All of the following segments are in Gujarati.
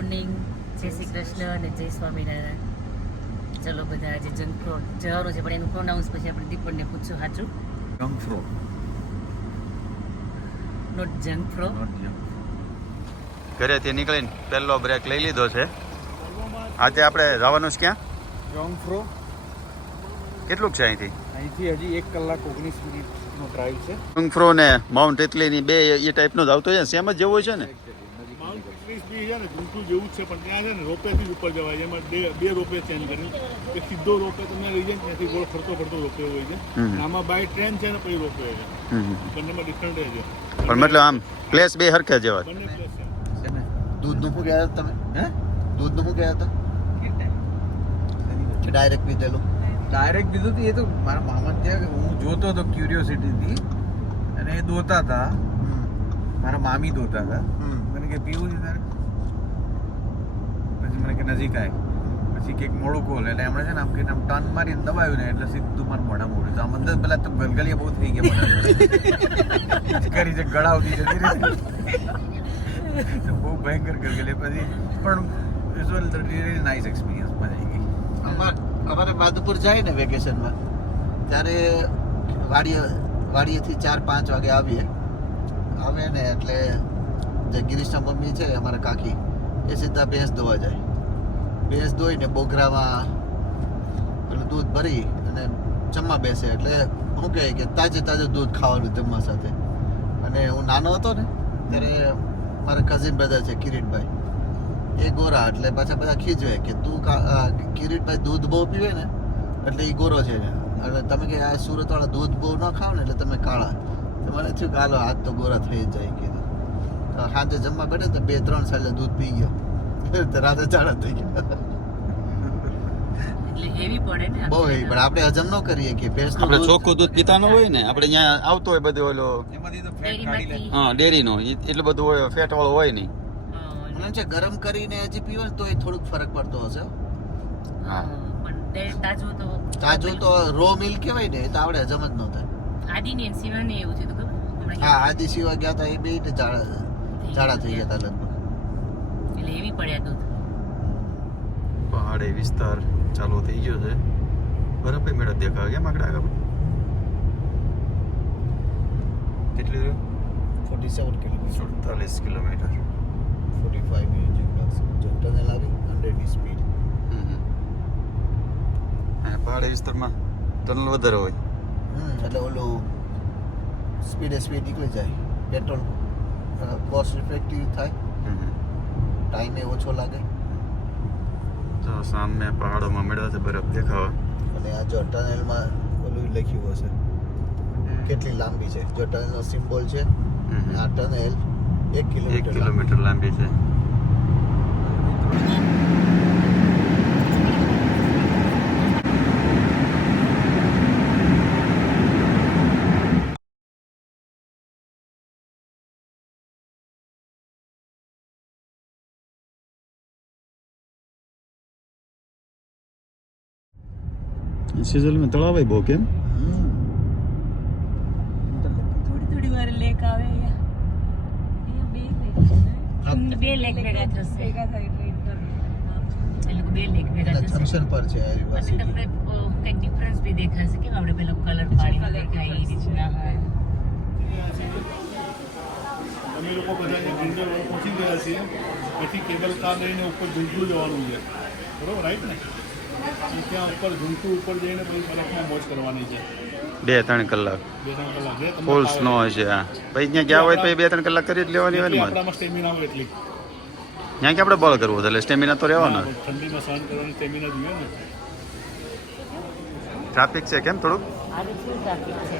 મોર્નિંગ, જય શ્રી કૃષ્ણ અને જય સ્વામિનારાયણ. ચલો બધા આજે જંકફ્રો જવાનું છે, પણ એનું પ્રોનાઉન્સ પછી આપણે દીપકને પૂછશું સાચું. જંકફ્રો, નોટ જંકફ્રો. ઘરેથી નીકળીને પહેલો બ્રેક લઈ લીધો છે. આજે આપણે જવાનું છે ક્યાં? જંકફ્રો. કેટલું છે અહીંથી? અહીંથી હજી 1 કલાક 19 મિનિટનો ડ્રાઈવ છે. જંકફ્રો ને માઉન્ટ ઇટલીની બે એ ટાઈપનો જ આવતો છે, સેમ જ જેવો છે ને? માઉન્ટ ઇટલીસ બી છે ને જુમટુ જેવું જ છે, પણ ત્યાં છે ને રોપેથી જ ઉપર જવાય. એમાં બે રોપે ચેન્જ કરીને એક સીધો રોપે તમને લઈ જાય, ત્યાંથી ગોળ ફરતો રોપે હોય છે. આમાં બાય ટ્રેન છે ને પછી રોપે છે. બંનેમાં ડિફરન્ટ છે. પણ મતલબ આમ પ્લેસ બે હરખે જેવા. બંને પ્લેસ છે. દૂધનું શું ગયા તમે? દૂધનું શું ગયા હતા કે ડાયરેક્ટ પીધેલું? ડાયરેક્ટ દીધું હતું. એ તો મારા મામા ત્યાં હું જોતો હતો ક્યુરિયોસિટીથી, અને એ દોતા હતા. મારા મામી દોતા હતા. મને કે પીવું છે તારે? પછી મને કે નજીક આવે, પછી કંઈક મોડું ખોલ, એટલે એમણે છે ને આમ કે આમ ટર્ન મારીને દબાવ્યું ને એટલે સીધું મારું મોઢા મોડું. આમ અંદર પેલા તો ગલગલિયા બહુ થઈ ગયા કરી છે, ગળાવતી જતી રહી, બહુ ભયંકર ગલગલિયા. પછી પણ it's well really nice experience, મજા આવી ગઈ. અમારે માધુપુર જાય ને વેકેશનમાં ત્યારે વાડીએથી 4-5 વાગે આવે ને એટલે જે ગિરીશના મમ્મી છે અમારા કાકી, એ સીધા ભેંસ ધોવા જાય. ભેંસ ધોઈને બોઘરામાં પેલું દૂધ ભરી અને જમવા બેસે. એટલે શું કહે કે તાજે દૂધ ખાવાનું જમવા સાથે. અને હું નાનો હતો ને ત્યારે મારા કઝિન બ્રધર છે કિરીટભાઈ, એ ગોરા, એટલે પાછા બધા ખીજવે કે તું કિરીટભાઈ દૂધ બહુ પીવે ને એટલે એ ગોરો છે. અને તમે કે આ સુરતવાળા દૂધ બહુ ન ખાવ ને એટલે તમે કાળા. તો મને થયું કે હાલો આજ તો ગોરા થઈ જ જાય કીધું. તો સાંજે જમવા બેઠે તો 2-3 સાલે દૂધ પી ગયો, રાતે ચાળા થઈ ગયા. એટલે એવી પડે ને બહુ એવી, પણ આપણે હજમ ન કરીએ કે ભેંસનું આપણે દૂધ. ચોખ્ખું દૂધ પીતા ન હોય ને, આપણે અહીંયા આવતો હોય બધું ઓલો એમાંથી તો ફેટ કાઢી લે. ડેરીમાંથી. હા ડેરીનો એટલું બધું હોય, ફેટ વાળો હોય નહીં. મને છે ગરમ કરીને હજી પીવો ને તો એ થોડુંક ફરક પડતો હશે. હા. પણ તાજું તો તાજું તો રો મિલ્ક કહેવાય ને, એ તો આપણે હજમ જ ન થાય. આદિની અને શિવાની એવું થયું હતું ખબર હમણાં? હા, આદિ સિવા ગયા હતા, એ બે ઝાડા થઈ ગયા હતા લગભગ. એટલે એવી પડ્યા દૂધ. પહાડી વિસ્તાર ચાલુ થઈ ગયો છે. બરફ મેળો દેખાય કેમ આગળ આગળ કેટલી રહ્યું? 47 કિલોમીટર, 47 કિલોમીટર. 45 મિનિટ જેવું લાગશે. જો ટનલ આવી 100 ની સ્પીડ. પહાડી વિસ્તારમાં ટનલ વધારે હોય. એટલે ઓલું સ્પીડ નીકળી જાય. પેટ્રોલ કોસ્ટ ઇફેક્ટિવ થાય, ટાઈમે ઓછો લાગે. તો સામે પહાડોમાં મેળવા છે બરફ દેખાવા. અને આ જો ટનલમાં ઓલું લખ્યું હશે કેટલી લાંબી છે. જો ટનલનો સિમ્બોલ છે, આ ટનલ 1 1 કિલોમીટર કિલોમીટર લાંબી છે. સિઝલમાં તળાવ બહુ કેમ? થોડી વાર લેક આવે બે લેક ભેગા થશે. એ લોકો બે લેક ભેગા થશે. જંકશન પર છે અને યુનિવર્સિટી. તમને કંઈક ડિફરન્સ બી દેખાશે કે આપણે પેલો કલર પાડીને દેખાય એ રીતના. અમે લોકો બધા ગ્રિન્ડર પહોંચી ગયા છીએ. પછી કેબલ કાર લઈને ઉપર ઝુમટુ જવાનું છે, બરોબર રાઈટ ને? અને ત્યાં ઉપર ઝુમટુ ઉપર જઈને પછી બરફમાં મોજ કરવાની છે. 2-3 કલાક 2-3 કલાક છે. તમને ફૂલ સ્નો હોય છે. પછી ત્યાં ગયા હોય તો 2-3 કલાક કરી જ લેવાની હોય ને. આપણામાં સ્ટેમિના હોય એટલી. ત્યાં કે આપણે બળ કરવું એટલે સ્ટેમિના તો રહેવાનો. ઠંડીમાં સહન કરવાની સ્ટેમિના જોઈએ ને. ટ્રાફિક છે કેમ થોડુંક? આજે ફૂલ ટ્રાફિક છે.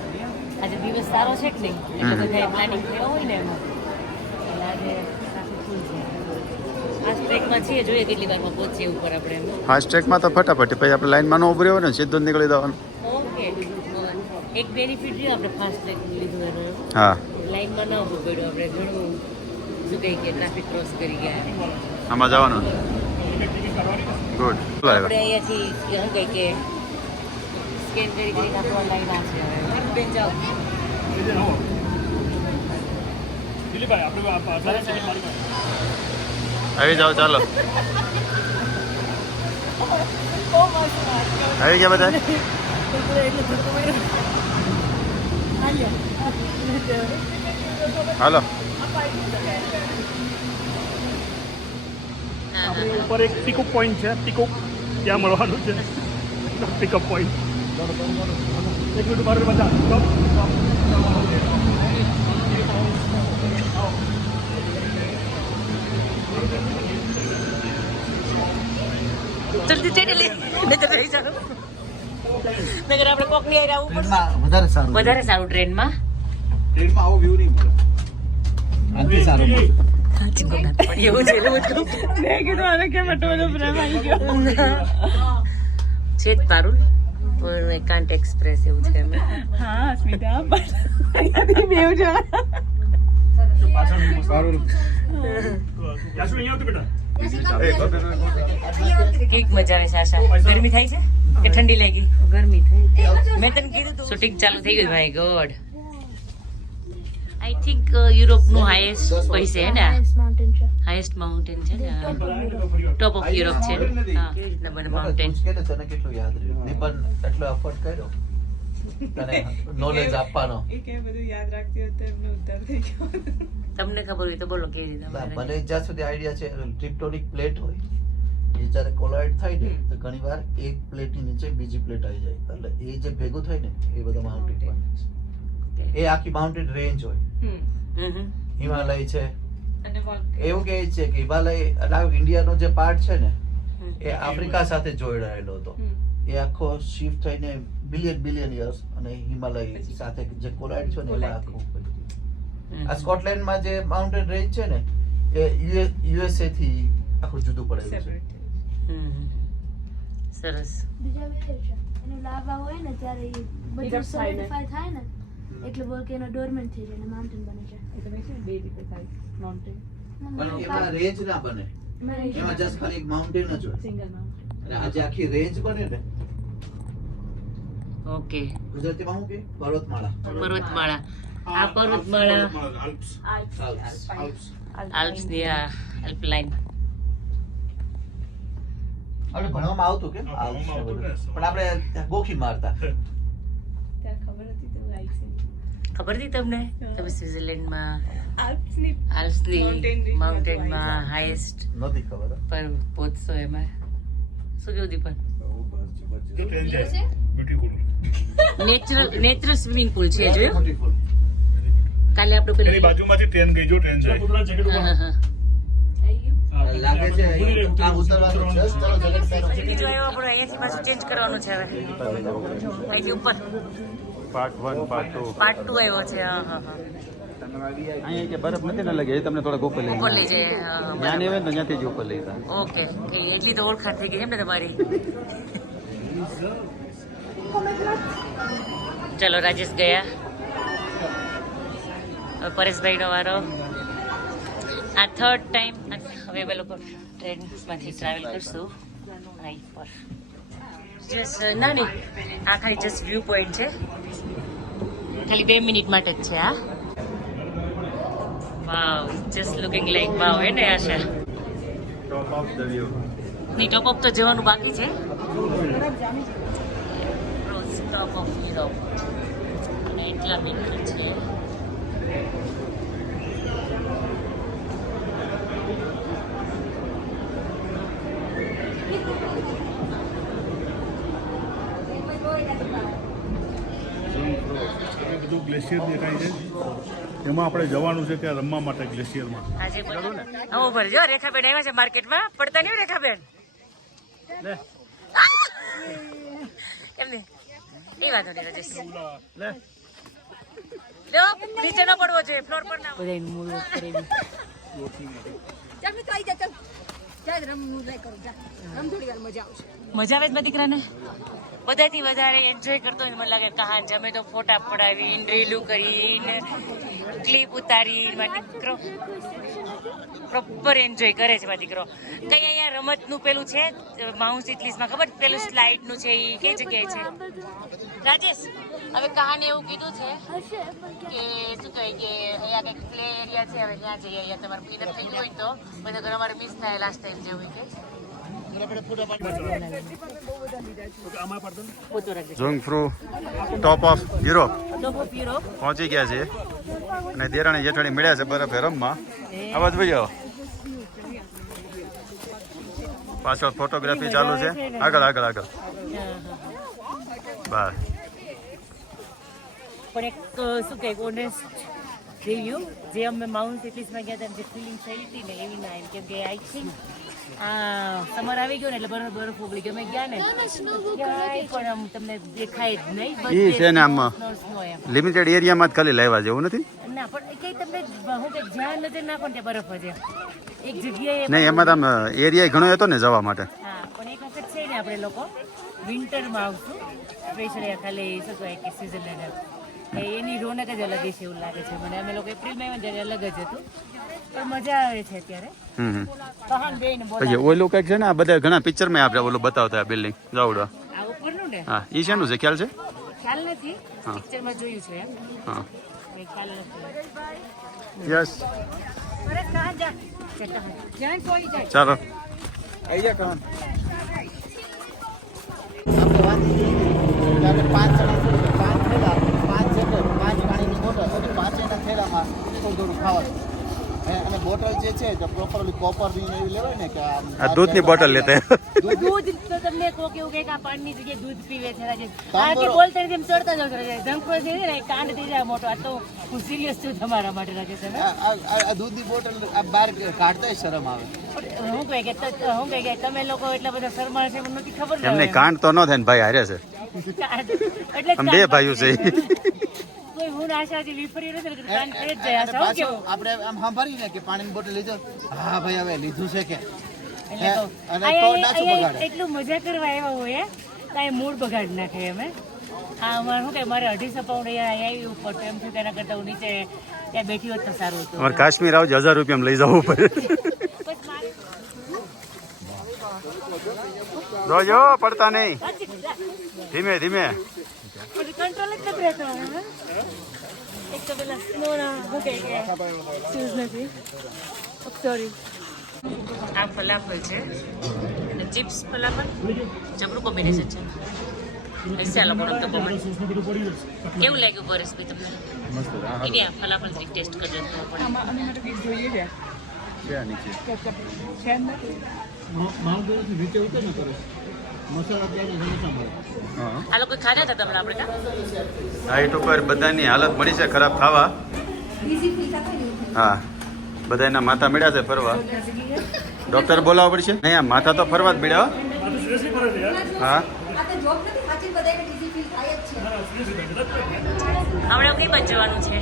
આજે દિવસ સારો છે કે નહીં, એટલે બધાએ પ્લાનિંગ કર્યો હોય ને એમાં, એટલે આજે ટ્રાફિક ફૂલ છે. ફાસ્ટ ટ્રેકમાં છીએ, જોઈએ કેટલી વારમાં પહોંચીએ ઉપર આપણે. ફાસ્ટ ટ્રેકમાં તો ફટાફટ પછી આપણે લાઈનમાં ન ઉભું રહેવું ને, સીધું જ નીકળી જવાનું. ઓકે, એક બેનિફિટ રહ્યો આપણે ફાસ્ટ ટ્રેક લીધું એનો. હા, લાઈનમાં ન ઊભું પડ્યું આપણે, ઘણું શું કહે કે ટ્રાફિક ક્રોસ કરી ગયા. આમાં જવાનું. ગુડ. આપણે અહીંયાથી શું કહે કે સ્કેન કરી કરીને આપણો લાઈન આ છે. હવે બેન જાઓ. દિલીપભાઈ આપણે આવી જાઓ ચાલો આવી ગયા બધા હાલો ઉપર એક પિકઅપ પોઈન્ટ છે પિકઅપ ત્યાં મળવાનું છે પિકઅપ પોઈન્ટ એક મિનિટ બાર બધા જલ્દી ટ્રેન લે નકર રહી જાવ નકર આપણે કોક ની આવું ટ્રેનમાં વધારે સારું વધારે સારું ટ્રેનમાં ટ્રેનમાં આવો વ્યૂ નહીં મળે આનાથી સારું મળે. એવું છે મેં કીધું આને કેમ આટલો પ્રેમ આવી ગયો છે જ પારુલ પણ I can't express એવું છે એમ હા સ્મિતા પણ બેવ જણા કેક મજા આવે સાશા ગરમી થાય છે કે ઠંડી લાગી ગરમી થઈ મેં તને કીધું તું શૂટિંગ ચાલુ થઈ ગયું ભાઈ ગોડ આઈ થિંક યુરોપ નું હાઈએસ્ટ કોઈ છે ને હાઈએસ્ટ માઉન્ટેન છે ને ટોપ ઓફ યુરોપ છે હા નંબર માઉન્ટેન કે ને તને કેટલું યાદ રહ્યું મેં પણ એટલો એફર્ટ કર્યો તને નોલેજ આપવાનો એ કે બધું યાદ રાખતી હોય તો એમને ઉદ્ધાર થઈ ગયો તમને ખબર હોય તો બોલો કેવી રીતે મને જ્યાં સુધી આઈડિયા છે ટેક્ટોનિક પ્લેટ હોય એ જ્યારે કોલાઇડ થાય ને તો ઘણીવાર એક પ્લેટની નીચે બીજી પ્લેટ આવી જાય એટલે એ જે ભેગું થાય ને એ બધા માઉન્ટેન બને છે એ આખી માઉન્ટેન રેન્જ હોય હિમાલય છે અને એવું કહે છે કે હિમાલય એટલે ઇન્ડિયાનો જે પાર્ટ છે ને એ આફ્રિકા સાથે જોડાયેલો હતો એ આખો શિફ્ટ થઈને બિલિયન યર્સ અને હિમાલય સાથે જે કોલાઇડ છે ને એમાં આખું આ સ્કોટલેન્ડમાં જે માઉન્ટેન રેન્જ છે ને એ યુએસએ થી આખું જુદું પડેલું છે સરસ બીજા બે છે એનું લાવા હોય ને ત્યારે એ બધું સોલિડિફાય થાય ને એટલે વોલ્કેનો ડોર્મેન્ટ થઈ જાય ને માઉન્ટેન બની જાય તમે છે બે રીતે થાય માઉન્ટેન પણ એમાં રેન્જ ના બને એમાં જસ્ટ ખાલી એક માઉન્ટેન જ હોય સિંગલ માઉન્ટેન અને આજે આખી રેન્જ બને ને ઓકે ગુજરાતીમાં શું કે પર્વતમાળા પર્વતમાળા આ પર્વતમાળા આલ્પ્સ આલ્પ્સ ની આ આલ્પલાઇન આપણે ભણવામાં આવતું કે આલ્પ્સ ને બધું. પણ આપણે ગોખી મારતા ત્યાં ખબર હતી તો આવી છે ખબર હતી તમને તમે સ્વિટરલેન્ડમાં આલ્પ્સની આલ્પ્સની માઉન્ટેનમાં હાઈએસ્ટ નથી ખબર પર પહોંચશો એમાં શું કેવું દીપન જો ટ્રેન જાય બ્યુટીફુલ નેચરલ સ્વિમિંગ પુલ છે જોયું Beautiful. કાલે આપણે એની પેલું બાજુમાંથી ટ્રેન ગઈ જો ટ્રેન જાય હા લાગે છે આ ઉતરવાનું છે ચાલો જગત પહેરો. બીજો આવ્યો આપણો અહીંયાથી પાછું ચેન્જ કરવાનું છે હવે અહીંથી ઉપર પાર્ટ 1 પાર્ટ 2 પાર્ટ 2 આવ્યો છે હા હા હા અહીંયા કે બરફ નથી ને લાગે એ તમને થોડાક ઉપર લઈ ઉપર લઈ જાય હા, હા, જ્યાં બરાબર. આવે ને ત્યાંથી જ ઉપર લઈ જાય ઓકે એટલી તો ઓળખાણ થઈ ગઈ એમ ને તમારી ચલો રાજેશ ગયા હવે પરેશભાઈ નો વારો આ થર્ડ ટાઈમ હવે અમે લોકો ટ્રેન્સમાંથી ટ્રાવેલ કરશું હાઈ પર જસ્ટ ના નહીં આ ખાલી જસ્ટ વ્યૂ પોઈન્ટ છે ખાલી 2 મિનિટ માટે જ છે આ વાવ જસ્ટ લુકિંગ લાઈક વાવ હે ને આશા ટોપ ઓફ ધ વ્યૂ ની ટોપ અપ તો જવાનું બાકી છે ટોપ ઓફ યુરોપ અને એટલા મીટર છે બધું ગ્લેશિયર દેખાય છે એમાં આપણે જવાનું છે ત્યાં રમવા માટે ગ્લેશિયરમાં આજે હા ઉભર જો રેખાબેન આવ્યા છે માર્કેટમાં પડતા નહીં રેખાબેન એમને એ વાંધો નહીં રાજેશ લો નીચે ન પડવો જોઈએ ફ્લોર પર ના બધા મૂળ કરી મજા આવે જ મારા દીકરાને બધાથી વધારે એન્જોય કરતો હોય મને લાગે કહાન જમે તો ફોટા પડાવીને રીલું કરીને ક્લિપ ઉતારીને મારો દીકરો પ્રોપર એન્જોય કરે છે મારો દીકરો. કઈ અહીંયા રમતનું પેલું છે માઉન્ટ સિટલીસમાં ખબર પેલું સ્લાઇડનું છે એ કઈ જગ્યાએ છે રાજેશ? હવે કહાની એવું કીધું છે હશે પણ કે શું કહે કે અહીંયા કંઈક પ્લે એરિયા છે, હવે ત્યાં જઈએ. અહીંયા તમારે પીને થઈ ગયું હોય તો બધા ઘર અમારે મિસ થાય લાસ્ટ ટાઈમ જેવું કે જોંગફ્રુ ટોપ ઓફ યુરોપ પહોંચી ગયા છે અને દેરાણી જેઠાણી મળ્યા છે બરફે રમવા. આવાજ ભાઈ પાછળ ફોટોગ્રાફી ચાલુ છે. આગળ આગળ આગળ બસ. પણ એક શું કહે ઓનેસ્ટ રિવ્યુ જે અમે માઉન્ટ સિટલીસમાં ગયા હતા જે ફિલિંગ થઈ હતી ને એવી ના કેમ કે આઈ થિંક સમર આવી ગયો ને એટલે બરફ બરફ ઉગડી ગયો. અમે ગયા ને ક્યાંય પણ આમ તમને દેખાય જ નહીં. ઈ છે ને આમ લિમિટેડ એરિયામાં જ ખાલી લાવ્યા જેવું નથી ના પણ કઈ તમને હું કે જ્યાં નજર નાખો ને ત્યાં બરફ જ એક જગ્યાએ નહીં. એમાં આમ એરિયા ઘણો હતો ને જવા માટે. હા પણ એક વખત છે ને આપણે લોકો વિન્ટરમાં આવશું સ્પેશિયલી ખાલી શું કહેવાય કે સ્વિટરલેન્ડ એની રોનક જ અલગ છે એવું લાગે છે મને. અમે લોકો એપ્રિલમાં આવ્યા ત્યારે અલગ જ હતું પણ મજા આવે છે અત્યારે. કહાન બેન પછી ઓલું કંઈક છે ને આ બધા ઘણા પિક્ચરમાં આપણે ઓલું બતાવતા બિલ્ડિંગ જાવડો. આ ઉપરનું ને હા ઈ શેનું છે ખ્યાલ છે? ખ્યાલ નથી, પિક્ચરમાં જોયું છે એમ. હા કઈ ખ્યાલ નથી. યસ અરે કહાં જા જ્યાં કોઈ જાય ચાલો. અહીંયા કામ આપણે વાત ત્યારે 5 જણા છે, 5 થેલા, 5 જેકેટ, 5 પાણીની બોટલ અને 5 એના થેલામાં થોડું થોડું ખાવાનું. અને બોટલ જે છે તો પ્રોપરલી કોપરની એવી લેવાય ને કે આ દૂધની બોટલ લેતા દૂધ તો તમને કોક એવું કે આ પાણીની જગ્યાએ દૂધ પીવે છે રાજેશ. આ કે બોલતા નથી એમ ચડતા જાવ છો રાજેશ. જંકફળ છે ને એ કાંડ થઈ જાય મોટો. આ તો હું સિરિયસ છું તમારા માટે રાજેશ. હવે આ દૂધની બોટલ આ બહાર કાઢતા શરમ આવે. હું કહે કે તમે લોકો એટલા બધા શરમાળ છે મને નથી ખબર. એમને કાંડ તો ન થાય ને ભાઈ હારે છે. એટલે આમ બે ભાઈઓ છે. કોઈ હું આશાજી વિફરી નથી કાંડ થઈ જ જાય. આશા હું કેવું આપણે આમ સાંભળીને કે પાણીની બોટલ લીધો, હા ભાઈ હવે લીધું છે કે એટલે કહું અને તો ડાચું બગાડે. એટલું મજા કરવા આવ્યા હોય કાંઈ મૂડ બગાડી નાખે અમે. હા અમારે શું કે મારે 250 પાઉન્ડ અહીંયા આવી ઉપર તો એમ થયું તેના કરતાં હું નીચે ત્યાં બેઠી હોત તો સારું હતું. અમારે કાશ્મીર આવજો 1000 રૂપિયા લઈ જવું પડે. જોજો પડતા નહીં, ધીમે ધીમે. કંટ્રોલ જ નથી રહેતો હવે. એક તો પેલા સ્નોના શું કહે કે શૂઝ નથી. સોરી. આ ફલાફલ છે અને ચિપ્સ ફલાફલ જબરું કોમ્બિનેશન છે. ચાલો બોલો તો કેવું લાગ્યું પરેશભાઈ તમને? એની આ ફલાફલ ટેસ્ટ કરજો. આ લોકો ખાધા હતા તમને આપણે હાઈટ ઉપર બધાની હાલત મળી છે ખરાબ ખાવા. હા બધા એના માથા મળ્યા છે ફરવા. ડોક્ટર બોલાવવા પડશે. નહીં આ માથા તો ફરવા જ મળ્યા. હા આપણે કઈ બાજુ જવાનું છે?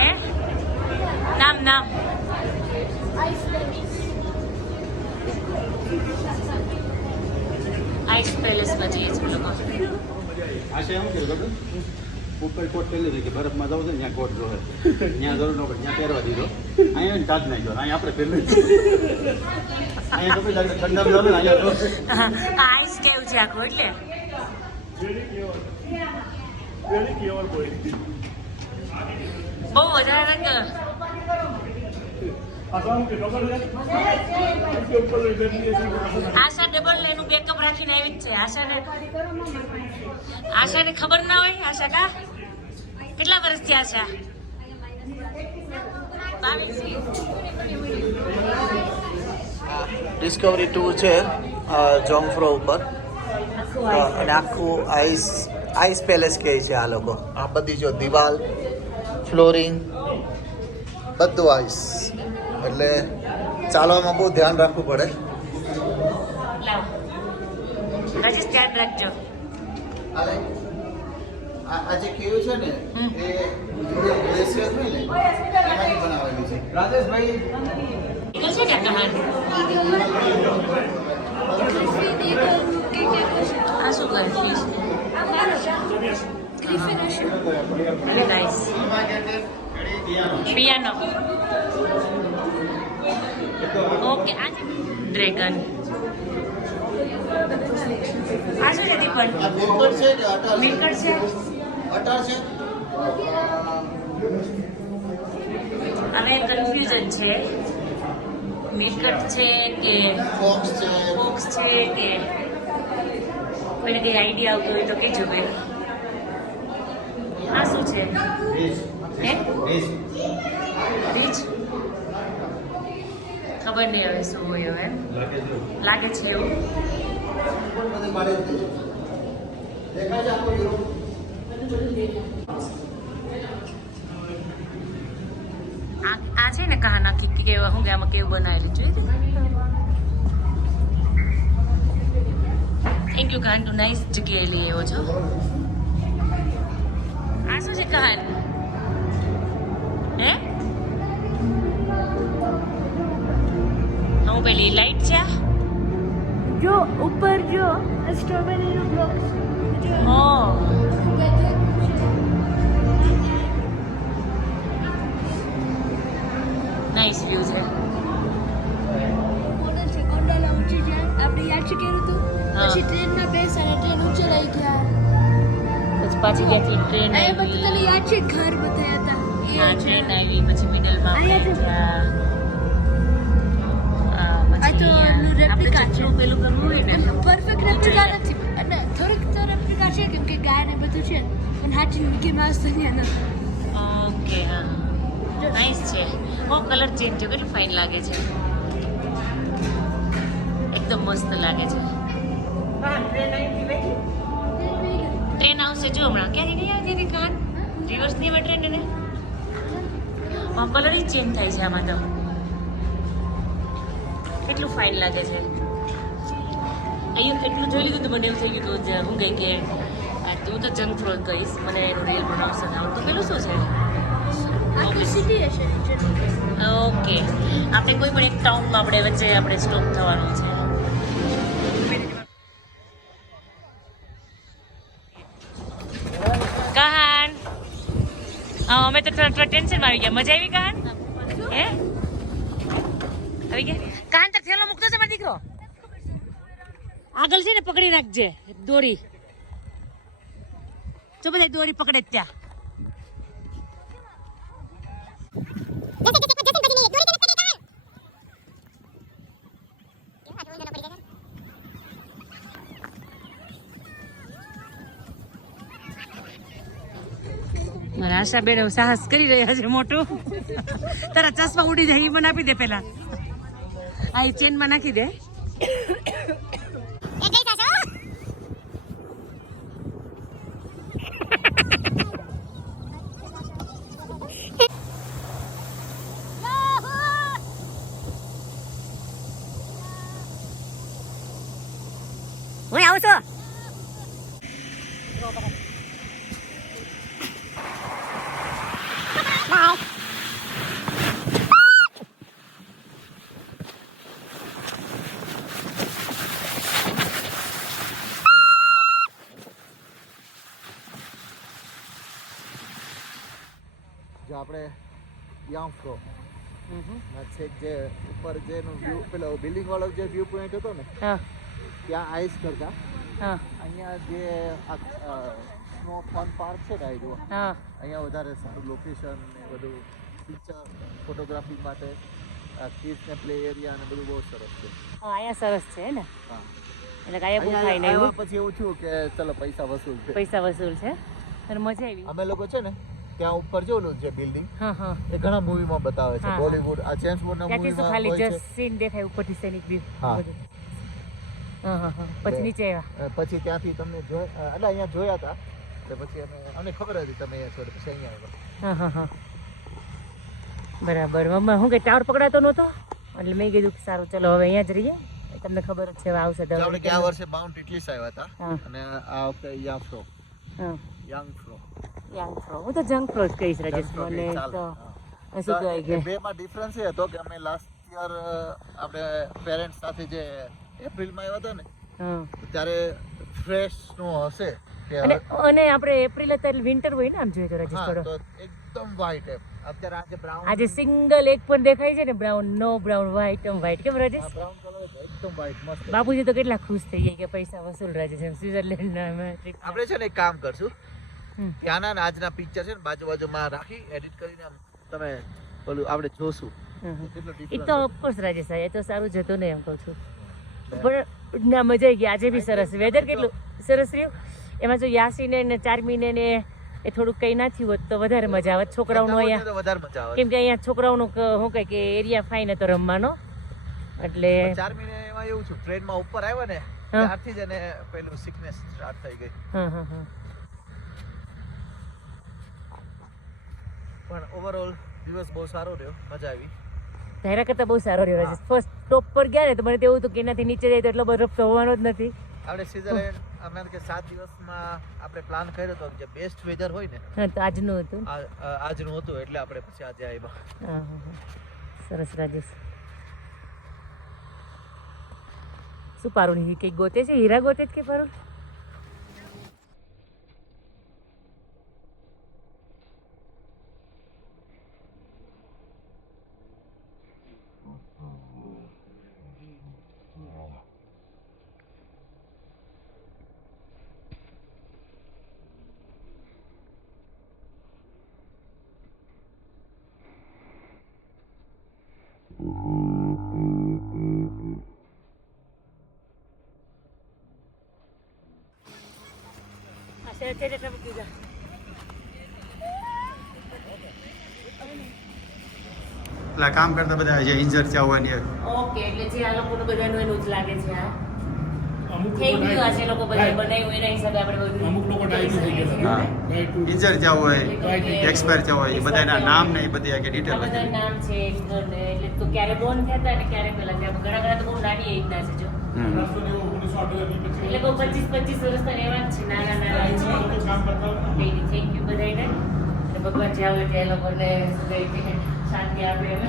હે નામ નામ આઈસ પેલેસમાં જઈએ છીએ લોકો. આશા એમ કે ઉપર કોટ પહેરી છે કે બરફમાં જવું છે ને ત્યાં કોટ જોવે, ત્યાં જરૂર ન પડે, ત્યાં પહેરવા દીધો. અહીંયા કાઢ નાખ્યો, અહીંયા આપણે પહેરવું. અહીંયા તો ઠંડા ને અહીંયા આઈસ કેવું છે આખું એટલે બહુ વધારે આશા ડબલ એનું બેકઅપ રાખીને આવી જ છે. આશાને ખબર ના હોય. આશા કા કેટલા વર્ષથી આશા? 22. ડિસ્કવરી 2 છે જોંગફ્રો ઉપર અને આખું આઈસ પેલેસ કહે છે આ લોકો. આ બધી જો દિવાલ, ફ્લોરિંગ બધું આઈસ, એટલે ચાલવામાં બહુ ધ્યાન રાખવું પડે. રાજેશ ધ્યાન રાખજો. આ જે કેવું છે ને એ ગ્લેશિયર હોય ને એમાંથી બનાવેલું છે. રાજેશભાઈ શું છે કહાન? આ શું કરે fish? Very nice. Piano. Okay આ ડ્રેગન આ શું છે દીપન આ મિલકત છે કે અટાર છે? મિલકત છે અટાર છે? હવે કન્ફ્યુઝન છે મિલકત છે કે ફોક્સ છે? બોક્સ છે કે કોઈને કઈ આઈડિયા આવતો હોય તો કહેજો બેન આ શું છે હે રીચ ખબર નહીં હવે શું હોય હવે લાગે છે એવું બધી પાડી દીધી. દેખાય છે આખો યુરોપ? આ છે ને કહાના કે કેવા હું કે આમાં કેવું બનાવેલું જોઈ થેન્ક યુ કહાન તું નાઇસ જગ્યાએ લઈ આવ્યો છો આ શું છે કહાન હે હું પેલી લાઈટ છે આ? જો ઉપર જો સ્ટ્રોબેરી નું બ્લોક હો નાઇસ વ્યૂ છે મોડલ છે ગોંડલા ઊંચી જાય આપણે યાદ છે કેવું હતું હા. પછી ટ્રેનમાં બેસાડે ટ્રેન ઊંચે લઈ ગયા પછી પાછી ત્યાંથી ટ્રેન અહીંયા બધું તને આવી યાદ છે ઘર બતાવ્યા હતા હા ટ્રેન આવી પછી મિડલમાં અહીંયા આપણે આ તો એનું રેપ્લિકા છે. જેટલું પેલું કરવું હોય ને પરફેક્ટ રેપ્લિકા નથી અને થોડીક તો રેપ્લિકા છે કેમ કે ગાય ને બધું છે પણ હાચી મિકી માઉસ તો ત્યાં નથી ઓકે હા નાઇસ છે ઓ કલર ચેન્જ છે કેટલું ફાઇન લાગે છે એકદમ મસ્ત લાગે છે ટ્રેન આવશે જો હમણાં ક્યાંથી નહીં આવતી હતી કાન રિવર્સ નહીં આવે ટ્રેન એને કલર જ ચેન્જ થાય છે આમાં તો કેટલું ફાઇન લાગે છે અહીંયા એટલું જોઈ લીધું તો મને એવું થઈ ગયું હતું હું ગઈ કે તું તો જંક ફ્રોઝ કહીશ મને એનું રીલ બનાવશે આવડતું પેલું શું છે આખી સિટી હશે ઓકે આપણે કોઈ પણ એક ટાઉનમાં આપણે વચ્ચે આપણે સ્ટોપ થવાનું છે કહાન અમે તો થોડા ટેન્શનમાં આવી ગયા મજા આવી કહાન હે આવી ગયા કહાન તાર થેલો મૂકતો છે મારો દીકરો આગળ છે ને પકડી રાખજે દોરી જો બધા દોરી પકડે ત્યાં મારા આશાબેન સાહસ કરી રહ્યા છે મોટું તારા ચશ્મા ઉડી જાય એ મને આપી દે પેલા આ ચેનમાં નાખી દે હું આવું છું જો આપણે યાંફ્રો છેક જે ઉપર જેનો વ્યૂ પેલો બિલ્ડિંગ વાળો જે વ્યૂ પોઈન્ટ હતો ને હા ત્યાં આઈસ કરતા હા અહીંયા જે સ્નો ફન પાર્ક છે ને આઈ હા અહીંયા વધારે સારું લોકેશન ને બધું પિક્ચર ફોટોગ્રાફી માટે કિડ્સ ને પ્લે એરિયા ને બધું બહુ સરસ છે હા અહીંયા સરસ છે ને હા એટલે કાંઈ બહુ થાય નહીં આવ્યા પછી એવું થયું કે ચલો પૈસા વસૂલ છે પૈસા વસૂલ છે અને મજા આવી અમે લોકો છે ને ત્યાં ઉપર જોયેલું છે બિલ્ડિંગ હા હા એ ઘણા મૂવીમાં બતાવે છે હા, હા. બોલીવુડ આ જેમ્સ બોન્ડના ત્યાંથી શું મૂવીમાં ખાલી હોય છે જસ્ટ સીન દેખાય ઉપરથી સૈનિક વ્યૂ હા. હા હા હા પછી નીચે આવ્યા પછી ત્યાંથી તમને એટલે અહીંયા જોયા હતા એટલે પછી અમને ખબર હતી તમે અહીંયા છો એટલે પછી અહીંયા આવ્યા હા હા હા બરાબર મમ્મા હું કે ટાવર પકડાતો નહોતો એટલે મેં કીધું કે સારું ચલો હવે અહીંયા જ રહીએ તમને ખબર જ છે હવે આવશે એટલે આપણે દવા ગયા વર્ષે માઉન્ટ ઇટલીસ આવ્યા હતા હા. અને આ વખતે યાંફ્રો હા યાંગફ્રો યંગ ફ્રો હું તો જંક ફ્રો જ કહીશ રાજેશ મને તો શું કહેવાય કે બેમાં ડિફરન્સ એ હતો કે અમે લાસ્ટ યર આપણે પેરેન્ટ્સ સાથે જે એપ્રિલમાં આવ્યા હતા ને હા ત્યારે ફ્રેશ સ્નો હશે કે અને આપણે એપ્રિલ હતા એટલે વિન્ટર હોય ને આમ જોઈએ તો રાજેશ હા થોડો તો એકદમ વ્હાઈટ એમ અત્યારે આજે બ્રાઉન આજે સિંગલ એક પણ દેખાય છે ને બ્રાઉન, નો બ્રાઉન, વ્હાઈટ વ્હાઈટ. કેમ રાજેશ? બ્રાઉન કલર એકદમ વ્હાઈટ મસ્ત. બાપુજી તો કેટલા ખુશ થઈ ગયા કે પૈસા વસૂલ રાજેશ એમ સ્વિટરલેન્ડ આપણે છે ને એક કામ કરશું, ત્યાંના ને આજના પિક્ચર છે ને બાજુમાં રાખી એડિટ કરીને આમ તમે પેલું આપણે જોશું કેટલો એ તો ઓફકોર્સ રાજેશ એ તો સારું જતું ને એમ કહું છું. પણ ના મજા આવી ગઈ. આજે બી સરસ વેધર કેટલું સરસ રહ્યું. એમાં જો યાસીને ને ચાર્મીને ને એ થોડુંક કઈ ના થયું હોત તો વધારે મજા આવે છોકરાઓનું અહીંયા, વધારે મજા આવે. કેમ કે અહીંયા છોકરાઓનું શું કહે કે એરિયા ફાઈન હતો રમવાનો એટલે 4 મહિને એમાં એવું છું ટ્રેનમાં ઉપર આવ્યા ને ત્યારથી જ એને પેલું સિકનેસ સ્ટાર્ટ થઈ ગઈ. પણ ઓવરઓલ દિવસ બહુ સારો રહ્યો, મજા આવી. ધારા કરતા બહુ સારો રહ્યો રાજેશ. ફર્સ્ટ ટોપ પર ગયા ને તો મને તો એવું હતું કે એનાથી નીચે જાય તો એટલો બધો રફ તો હોવાનો જ નથી. આપણે સ્વિટરલેન્ડ અમે કે 7 દિવસમાં આપણે પ્લાન કર્યો હતો જે બેસ્ટ વેધર હોય ને હા તો આજનું હતું. આજનું હતું એટલે આપણે પછી આજે આવ્યા. સરસ રાજેશ. શું પારુલ કઈક ગોતે છે? હીરા ગોતે જ કે પારુલ? એટલે કામ કરતા બધા જે ઇન્જર થયા હોય ને ઓકે એટલે જે આ લોકોનું બધાનું એનું જ લાગે છે. આ અમુક થઈ લોકો ગયું આજે લોકો બધા બનાવ્યું એના હિસાબે આપણે બધું અમુક લોકો ડાયટ થઈ ગયા હા ઇન્જર થયા હોય, એક્સપાયર થયા હોય, એ બધાના નામ ને એ બધી આખી ડિટેલ આ બધા લખી. નામ છે એટલે તો ક્યારે બોર્ન થયા હતા અને ક્યારે પેલા થયા. ઘણા ઘણા તો બહુ નાની એજ ના છે જો. એટલે બહુ 25 વર્ષના એવા જ છે, નાના નાના છે. થેન્ક યુ બધાને. અને ભગવાન જે આવે તે લોકોને શાંતિ આપે એમ.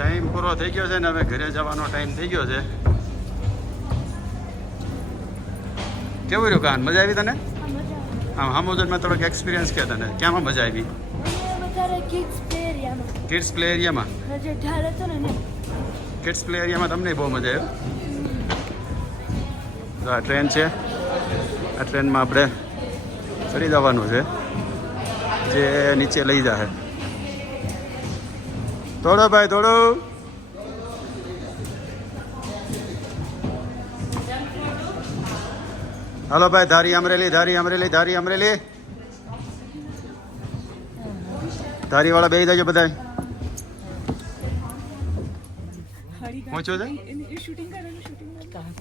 ટાઈમ પૂરો થઈ ગયો છે ને હવે ઘરે જવાનો ટાઈમ થઈ ગયો છે. કેવું રહ્યું કાન? મજા આવી તને? આમ હામોદનમાં થોડોક એક્સપિરિયન્સ કે તને ક્યાંમાં મજા આવી? કિડ્સ પ્લે એરિયામાં. કિડ્સ પ્લે એરિયામાં તમને બહુ મજા આવી. આ ટ્રેન છે, આ ટ્રેનમાં આપણે ચડી જવાનું છે જે નીચે લઈ જાય. થોડો ભાઈ થોડો. હાલો ભાઈ, ધારી અમરેલી, ધારી અમરેલી, ધારી અમરેલી. ધારી વાળા બેસી જજો બધા. પહોંચ્યો છે?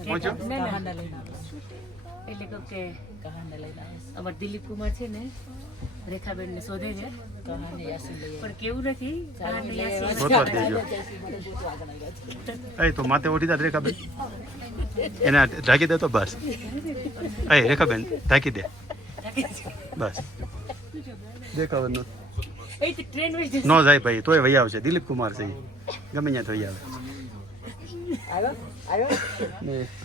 પહોંચ્યો? એટલે કહું કે અમાર દિલીપ કુમાર છે ને રેખાબેન ને શોધે છે પણ કેવું નથી. ગોતવા જ દેજો. એ તો માથે ઉઠી જા રેખાબેન, એને ઢાંકી દે તો બસ. એ રેખાબેન ઢાંકી દે બસ. દેખાવાનું ન જાય ભાઈ, તોય વહી આવશે. દિલીપ કુમાર છે, ગમે ત્યાં વહી આવે.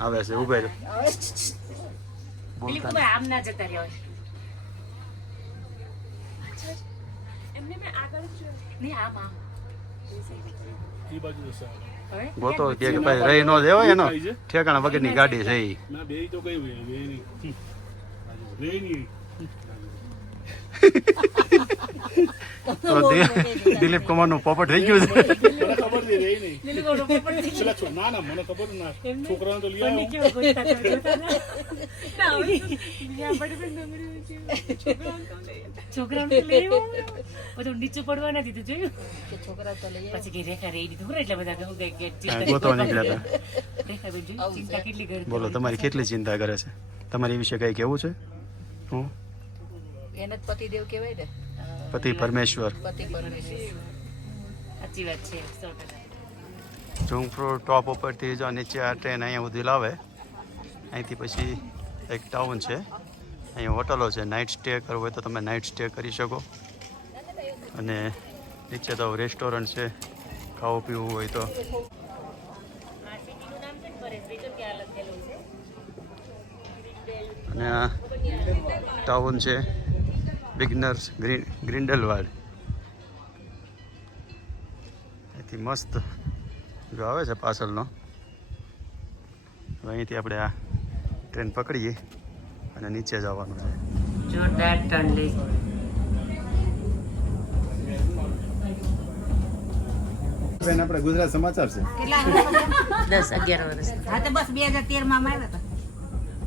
આવે છે, ઉભા રહ્યો. દિલીપ કુમાર આમ ના જતા રહ્યા હોય. ગોતો કે ભાઈ રહી નો દેવાય, એનો ઠેકાણા વગરની ગાડી છે. ના બે તો કઈ વે નહીં વે નહીં. તો દિલીપ કુમાર નું પોપટ થઈ ગયું છે. મને ખબર નહીં રે નહીં. ના ના મને ખબર ના. છોકરાને તો લઈ આવ્યો. છોકરાઓને તો લઈ બધું નીચું પડવા નથી દીધું, જોયું? પછી કે રેખા રહી દીધું એટલે બધા કહું કે ગોતવા નીકળ્યા હતા. રેખાબેન જોયું ચિંતા કેટલી કરે. બોલો, તમારી કેટલી ચિંતા કરે છે? તમારી વિશે કઈ કેવું છે? હું એને પતિદેવ કહેવાય ને, પતિ પરમેશ્વર. પતિ પરમેશ્વર. સાચી વાત છે 100%. જુંગફ્રો ટોપ ઉપરથી જો નીચે આ ટ્રેન અહીંયા સુધી લાવે. અહીંથી પછી એક ટાઉન છે, અહીંયા હોટલો છે. નાઇટ સ્ટે કરવો હોય તો તમે નાઇટ સ્ટે કરી શકો. અને નીચે તો રેસ્ટોરન્ટ છે, ખાવું પીવું હોય તો. આ સિટીનું નામ છે ને પરેશભાઈ તો ત્યાં લખેલું છે અને આ ટાઉન છે બિગનર્સ ગ્રિન્ડલવાડ. અહીંથી મસ્ત જો આવે છે પાછળનો. હવે અહીંથી આપણે આ ટ્રેન પકડીએ અને નીચે જવાનું છે. જોરદાર ટર્ન લઈ. બેન આપણે ગુજરાત સમાચાર છે. 10-11 વર્ષ. હા તો બસ 2013 માં આવ્યા હતા.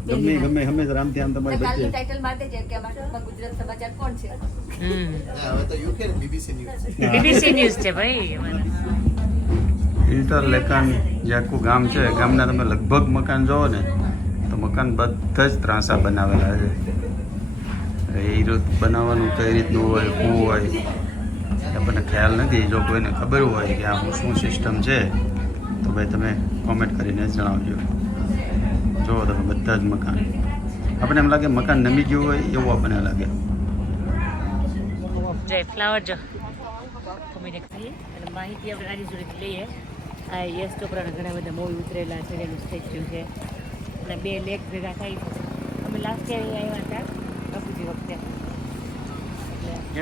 ગમે હંમેશા રામથી આમ તમારી બચ્ચે ટાઇટલ માર દેજે કે અમારા ગુજરાત સમાચાર કોણ છે. હવે તો UK BBC news. BBC news છે ભાઈ. ઇન્ટરલેકન જે આખું ગામ છે, ગામના તમે લગભગ મકાન જોવો ને તો મકાન બધા જ ત્રાંસા બનાવેલા છે. એ રીત બનાવવાનું કઈ રીતનું હોય, શું હોય આપણને ખ્યાલ નથી. જો કોઈને ખબર હોય કે આ શું સિસ્ટમ છે તો ભાઈ તમે કોમેન્ટ કરીને જણાવજો. જુઓ તમે બધા જ મકાન, આપણને એમ લાગે મકાન નમી ગયું હોય એવું આપણને લાગે. જય ફ્લાવર જો ખમીને ખાઈએ અને માહિતી આપણે આની જોડેથી લઈએ. આ યશ ચોપરાના ઘણા બધા મૂવી ઉતરેલા છે, એનું સ્ટેચ્યુ છે અને 2 લેક ભેગા થાય છે. અમે લાસ્ટ યર આવ્યા હતા બાપુજી વખતે.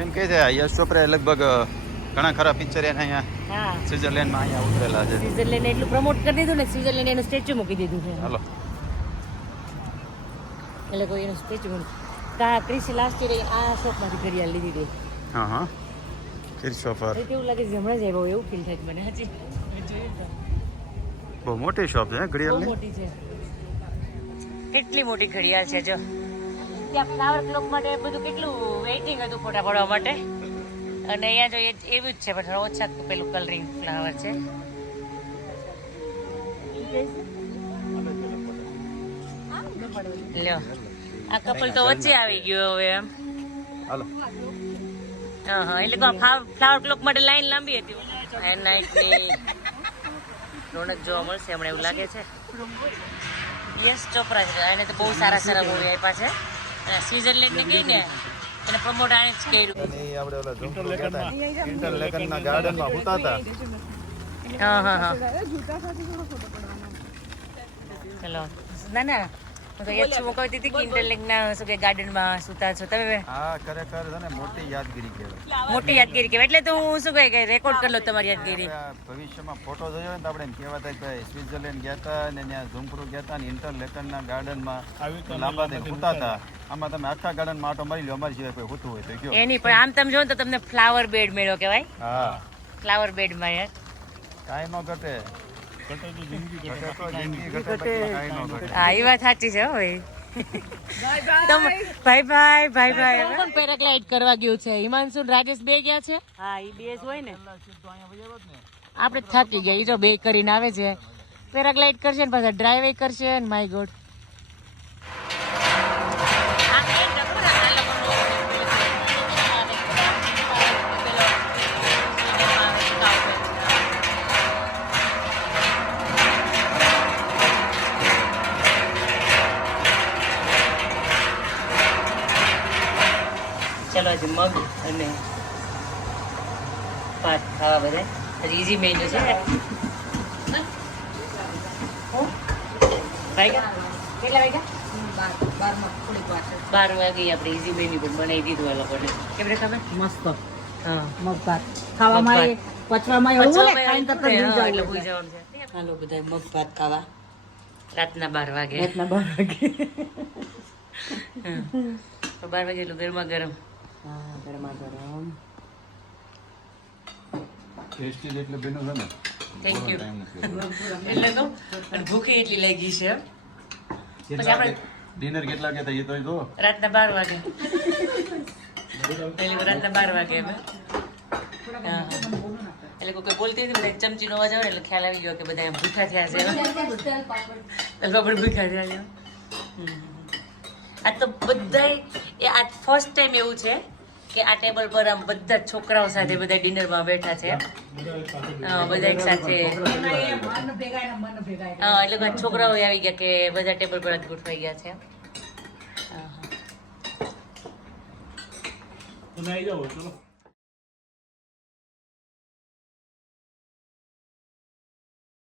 એમ કહે છે યશ ચોપરાએ લગભગ ઘણા ખરા પિક્ચર એને અહીંયા હા, સ્વિટ્ઝરલેન્ડમાં અહીંયા ઉતરેલા છે. સ્વિટ્ઝરલેન્ડ એટલું પ્રમોટ કરી દીધું ને, સ્વિટ્ઝરલેન્ડ એનું સ્ટેચ્યુ મૂકી દીધું છે. હાલો એટલે કોઈ એનું સ્ટેચ્યુ ક્રિસ લાસ્ટ યર આ શોપમાંથી ઘડિયાળ લીધી હતી. હા હા કિર્ચોફર તો એવું લાગે છે હમણાં જ આવ્યો એવું ફીલ થાય છે મને. હજી બહુ મોટી શોપ છે બહુ ઘડિયાળની. મોટી છે, કેટલી મોટી ઘડિયાળ છે. જો ત્યાં ફ્લાવર ક્લબ માટે બધું કેટલું વેઇટિંગ હતું ફોટા પાડવા માટે. અને અહીંયા જો એવું જ છે પણ થોડા ઓછા પેલું કલરિંગ ફ્લાવર છે. લ્યો આ કપલ તો વચ્ચે આવી ગયો હવે એમ. હાલો હા એટલે ફ્લાવર ક્લોક માટે લાઈન લાંબી હતી. નાઇટની રોનક જોવા મળશે હમણાં એવું લાગે છે. યશ ચોપરા છે, એને તો બહુ સારા સારા મૂવી આપ્યા છે. અને સ્વિટ્ઝરલેન્ડ ને ગઈ ને એને પ્રમોટ આને જ કર્યું. અને એ આપણે ઓલા જુંગફ્રો ગયા હતા, ઇન્ટરલેકનના ગાર્ડનમાં સૂતા હતા. હા હા હા ચલો ના ના હું તો યશ હું કહેતી હતી કે ઇન્ટરલેકના શું કે ગાર્ડનમાં સૂતા છો તમે. હા ખરેખર છે ને મોટી યાદગીરી કહેવાય. મોટી યાદગીરી કહેવાય. એટલે તો હું શું કહે કે રેકોર્ડ કરી લો તમારી યાદગીરી. આપણે ભવિષ્યમાં ફોટો જોયો ને તો આપણે એમ કહેવાતા કે ભાઈ સ્વિટ્ઝરલેન્ડ ગયા હતા ને ત્યાં જુંગફ્રો ગયા હતા ને ઇન્ટરલેકનના ગાર્ડનમાં લાંબા થઈને સૂતા હતા. આમાં તમે આખા ગાર્ડનમાં આટો મારી લો, અમારી સિવાય કોઈ સૂતું હોય તો કયો. એની પણ આમ તમે જો ને તો તમને ફ્લાવર બેડ મેળો કહેવાય. હા ફ્લાવર બેડ માં કાંઈ ન ઘટે. ઘટે તો જિંદગી ઘટે. ઘટે તો જિંદગી ઘટે, બાકી કાંઈ ન ઘટે. હા એ વાત સાચી છે ભાઈ. ભાઈ ભાઈ ભાઈ ભાઈ કોણ પેરાગ્લાઇડ કરવા ગયું છે? હિમાંશુ રાજેશ બે ગયા છે. હા એ બે હોય ને આપણે થાકી ગયા. એ જો બે કરીને આવે છે, પેરાગ્લાઇડ કરશે ને પાછા ડ્રાઈવ કરશે ને. માય ગોડ ચલો આજે મગ અને ભાત ખાવા બધા. ઇઝી મેન્યુ છે. કેટલા વાગ્યા? 12 વાગે આપણે ઇઝી મેન્યુ પણ બનાવી દીધું આ લોકોને. કેમ રે ખબર? મસ્ત. હા મગ ભાત ખાવામાં પચવામાં એવું ને ખાઈને તરત જ એટલે ભૂઈ જવાનું છે. હાલો બધા મગ ભાત ખાવા રાતના 12 વાગે. રાતના 12 વાગે તો 12 વાગે એટલું ગરમા ગરમ. હા ગરમા ગરમ. ટેસ્ટી જેટલું બન્યું છે ને. Thank you. એટલે તો ભૂખી એટલી લાગી છે. પછી આપણે ડિનર કેટલા કે એ તો જો રાતના 12 વાગે. પહેલી વાર રાતના 12 વાગે અમે. હા એટલે કોઈ બોલતી હતી બધા ચમચી નો અવાજ આવે એટલે ખ્યાલ આવી ગયો કે બધા એમ ભૂખા થયા છે. પણ ભૂખા થયા છે. આ તો બધા આ ફર્સ્ટ ટાઈમ એવું છે કે આ ટેબલ પર આમ બધા છોકરાઓ સાથે બધા ડિનરમાં બેઠા છે બધા એક સાથે હા એટલે બધા છોકરાઓ આવી ગયા કે બધા ટેબલ પર જ ગોઠવાઈ ગયા છે તમે આવી જાઓ ચલો